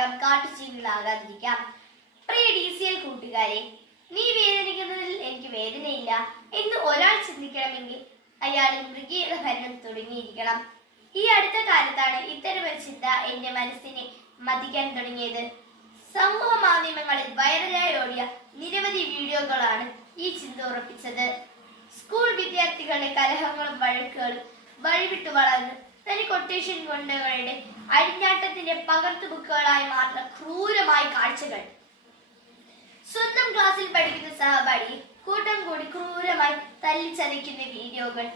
കൂട്ടുകാരാകാം, കാട്ടുജീവികളാകാതിരിക്കാം. പ്രിയ DCL കൂട്ടുകാരെ, നീ വേദനിക്കുന്നതിൽ എനിക്ക് വേദനയില്ല എന്ന് ഒരാൾ ചിന്തിക്കണമെങ്കിൽ അയാൾ മൃഗീയ ഭരണം തുടങ്ങിയിരിക്കണം. ഈ അടുത്ത കാലത്താണ് ഇത്തരമൊരു ചിന്ത എന്റെ മനസ്സിനെ മതിക്കാൻ തുടങ്ങിയത്. സമൂഹ മാധ്യമങ്ങളിൽ വൈറലായി ഓടിയ നിരവധി വീഡിയോകളാണ് ഈ ചിന്ത ഉറപ്പിച്ചത്. സ്കൂൾ വിദ്യാർത്ഥികളുടെ കലഹങ്ങളും വഴക്കുകളും വഴിവിട്ടു വളർന്ന് തനി കൊട്ടേഷൻ കൊണ്ടവരുടെ അഴിഞ്ഞാട്ടത്തിന്റെ പകർത്തുബുക്കുകളായി മാറുന്ന ക്രൂരമായ കാഴ്ചകൾ. സ്വന്തം ക്ലാസ്സിൽ പഠിക്കുന്ന സഹപാഠിയെ കൂട്ടം കൂടി ക്രൂരമായി തല്ലിച്ചതയ്ക്കുന്ന വീഡിയോകൾ.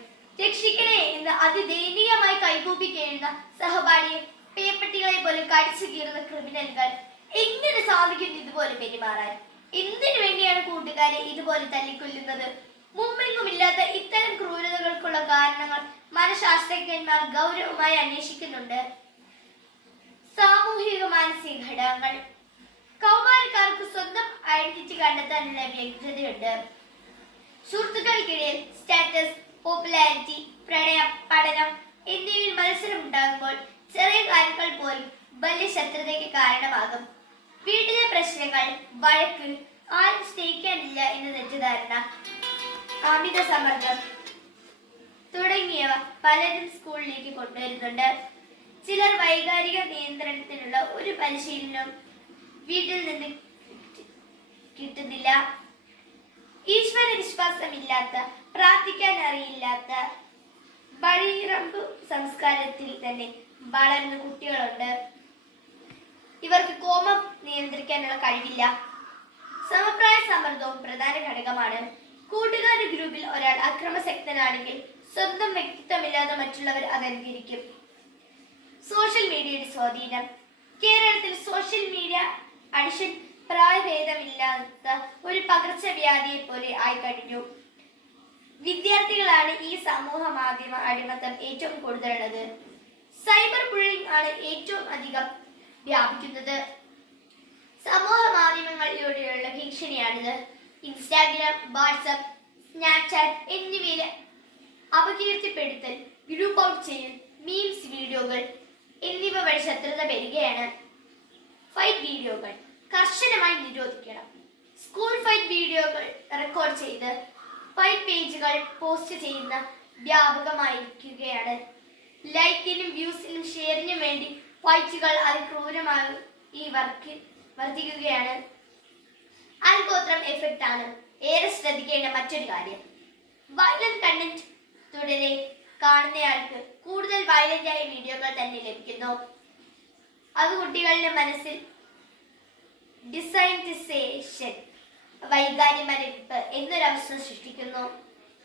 രക്ഷിക്കണേ എന്ന് അതിദയനീയമായി കൈകൂപ്പി കേഴുന്ന സഹപാഠിയെ പേപ്പട്ടികളെ പോലെ കടിച്ചു കീറുന്ന ക്രിമിനലുകൾ. എങ്ങനെ സാധിക്കുന്നു ഇതുപോലെ പെരുമാറാൻ? എന്തിനു വേണ്ടിയാണ് കൂട്ടുകാരെ ഇതുപോലെ തല്ലിക്കൊല്ലുന്നത്? മുമ്പെങ്ങുമില്ലാത്ത ഇത്തരം ക്രൂരതകൾക്കുള്ള കാരണങ്ങൾ മനഃശാസ്ത്രജ്ഞന്മാർ ഗൗരവമായി അന്വേഷിക്കുന്നുണ്ട്. സാമൂഹിക മാനസിക ഘടകങ്ങൾ. കൗമാരക്കാർക്ക് സ്വന്തം ഐഡന്റിറ്റി കണ്ടെത്താനുള്ള വ്യഗ്രതയുണ്ട്. സുഹൃത്തുക്കൾക്കിടയിൽ സ്റ്റാറ്റസ്, പോപ്പുലാരിറ്റി, പ്രണയം, പഠനം എന്നിവയിൽ മത്സരം ഉണ്ടാകുമ്പോൾ ചെറിയ കാര്യങ്ങൾ പോലും വലിയ ശത്രുതയ്ക്ക് കാരണമാകും. വീട്ടിലെ പ്രശ്നങ്ങൾ, വഴക്ക്, ആരും സ്നേഹിക്കാനില്ല എന്ന തെറ്റിദ്ധാരണ, അമിത സമ്മർദ്ദം തുടങ്ങിയവ പലരും സ്കൂളിലേക്ക് കൊണ്ടുവരുന്നുണ്ട്. ചിലർ വൈകാരിക നിയന്ത്രണത്തിനുള്ള ഒരു പരിശീലനവും വീട്ടിൽ നിന്ന് കിട്ടുന്നില്ല. ഈശ്വര വിശ്വാസമില്ലാത്ത, പ്രാർത്ഥിക്കാൻ അറിയില്ലാത്ത, വഴിറമ്പ് സംസ്കാരത്തിൽ തന്നെ വളർന്ന കുട്ടികളുണ്ട്. ഇവർക്ക് കോപം നിയന്ത്രിക്കാനുള്ള കഴിവില്ല. സമപ്രായ സമ്മർദ്ദവും പ്രധാന ഘടകമാണ്. കൂട്ടുകാരുടെ ഗ്രൂപ്പിൽ ഒരാൾ അക്രമസക്തനാണെങ്കിൽ സ്വന്തം വ്യക്തിത്വമില്ലാതെ മറ്റുള്ളവർ അതനുകരിക്കും. സോഷ്യൽ മീഡിയയുടെ സ്വാധീനം. കേരളത്തിൽ സോഷ്യൽ മീഡിയ അഡിക്ഷൻ പ്രായഭേദമില്ലാത്ത ഒരു പകർച്ചവ്യാധിയെ പോലെ ആയിക്കഴിഞ്ഞു. വിദ്യാർത്ഥികളാണ് ഈ സമൂഹ മാധ്യമ അടിമത്തം ഏറ്റവും കൂടുതലുള്ളത്. സൈബർ ബുള്ളിംഗ് ആണ് ഏറ്റവും അധികം വ്യാപിക്കുന്നത്. സമൂഹ മാധ്യമങ്ങളിലൂടെയുള്ള ഭീഷണിയാണിത്. ഇൻസ്റ്റാഗ്രാം, വാട്സ്ആപ്പ്, സ്നാപ്ചാറ്റ് എന്നിവയിലെ അപകീർത്തിപ്പെടുത്തൽ, ഗ്രൂപ്പ് ഔട്ട് ചെയ്യൽ, മീംസ് വീഡിയോകൾ എന്നിവ വഴി ശത്രുത പെരുകയാണ്. ഫൈറ്റ് വീഡിയോകൾ കർശനമായി നിരോധിക്കണം. സ്കൂൾ ഫൈറ്റ് വീഡിയോകൾ റെക്കോർഡ് ചെയ്ത് ഫൈറ്റ് പേജുകൾ പോസ്റ്റ് ചെയ്യുന്ന വ്യാപകമായിരിക്കുകയാണ്. ലൈക്കിനും വ്യൂസിനും ഷെയറിനും വേണ്ടി ഫൈറ്റുകൾ അതിക്രൂരമായി വർദ്ധിക്കുകയാണ്. അൽഗോത്രം എഫക്റ്റ് ആണ് ഏറെ ശ്രദ്ധിക്കേണ്ട മറ്റൊരു കാര്യം. വയലന്റ് കണ്ടന്റ് തുടരെ കാണുന്നയാൾക്ക് കൂടുതൽ വയലന്റ് ആയ വീഡിയോകൾ തന്നെ ലഭിക്കുന്നു. അത് കുട്ടികളുടെ മനസ്സിൽ ഡിസൈൻറ്റിസേഷൻ, വൈകാര്യമരവിപ്പ് എന്നൊരവസ്ഥ സൃഷ്ടിക്കുന്നു.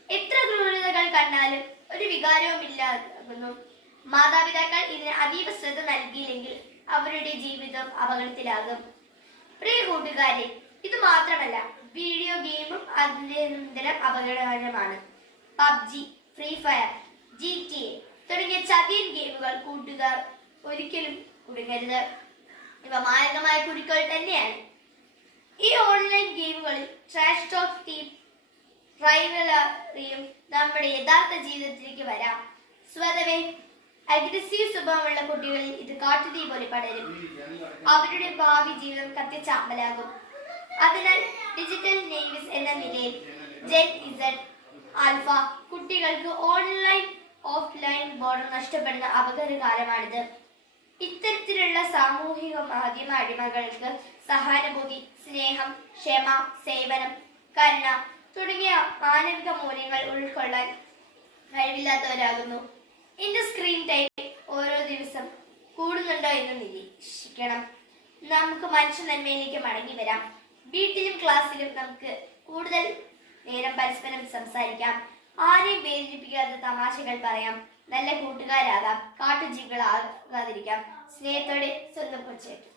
എത്ര ക്രൂരതകൾ കണ്ടാലും ഒരു വികാരവും ഇല്ലാതാകുന്നു. മാതാപിതാക്കൾ ഇതിന് അതീവ ശ്രദ്ധ നൽകിയില്ലെങ്കിൽ അവരുടെ ജീവിതം അപകടത്തിലാകും. പ്രിയ കൂട്ടുകാരെ, ഇത് മാത്രമല്ല, വീഡിയോ ഗെയിമും അതിനിരന്തരം അപകടകരമാണ്. പബ്ജി, ഫ്രീ ഫയർ, GTA തുടങ്ങിയ ചതിയൻ ഗെയിമുകൾ കൂട്ടുകാർ ഒരിക്കലും കുടുങ്ങരുത്. ഇവ മാരകമായ കുരുക്കൾ തന്നെയാണ്. ഈ ഓൺലൈൻ ഗെയിമുകളിൽ ട്രാഷ് ടോക്ക്, തീം, റൈവലറിയും നമ്മുടെ യഥാർത്ഥ ജീവിതത്തിലേക്ക് വരാം. സ്വതവേ അഗ്രസീവ് സ്വഭാവമുള്ള കുട്ടികളിൽ ഇത് കാട്ടുതീ പോലെ പടരും. അവരുടെ ഭാവി ജീവിതം കത്തിച്ചാമ്പലാകും. അതിനാൽ ഡിജിറ്റൽ നേവിസ് എന്ന നിലയിൽ ജെൻ ഇസഡ് ആൽഫ കുട്ടികൾക്ക് ഓൺലൈൻ ഓഫ്ലൈൻ ബോർഡർ നഷ്ടപ്പെടുന്ന അപകടകാലമാണിത്. ഇത്തരത്തിലുള്ള സാമൂഹിക മാധ്യമ അടിമകൾക്ക് സഹാനുഭൂതി, സ്നേഹം, ക്ഷമ, സേവനം, കരുണ തുടങ്ങിയ മാനവിക മൂല്യങ്ങൾ ഉൾക്കൊള്ളാൻ കഴിവില്ലാത്തവരാകുന്നു. എന്റെ സ്ക്രീൻ ടൈം ഓരോ ദിവസം കൂടുന്നുണ്ടോ എന്ന് നിരീക്ഷിക്കണം. നമുക്ക് മനുഷ്യ നന്മയിലേക്ക് മടങ്ങി വരാം. വീട്ടിലും ക്ലാസ്സിലും നമുക്ക് കൂടുതൽ നേരം പരസ്പരം സംസാരിക്കാം. ആരെയും വേദനിപ്പിക്കാത്ത തമാശകൾ പറയാം. നല്ല കൂട്ടുകാരാകാം, കാട്ടുജീവികളാകാതിരിക്കാം. സ്നേഹത്തോടെ സ്വന്തം കൊച്ചേട്ടൻ.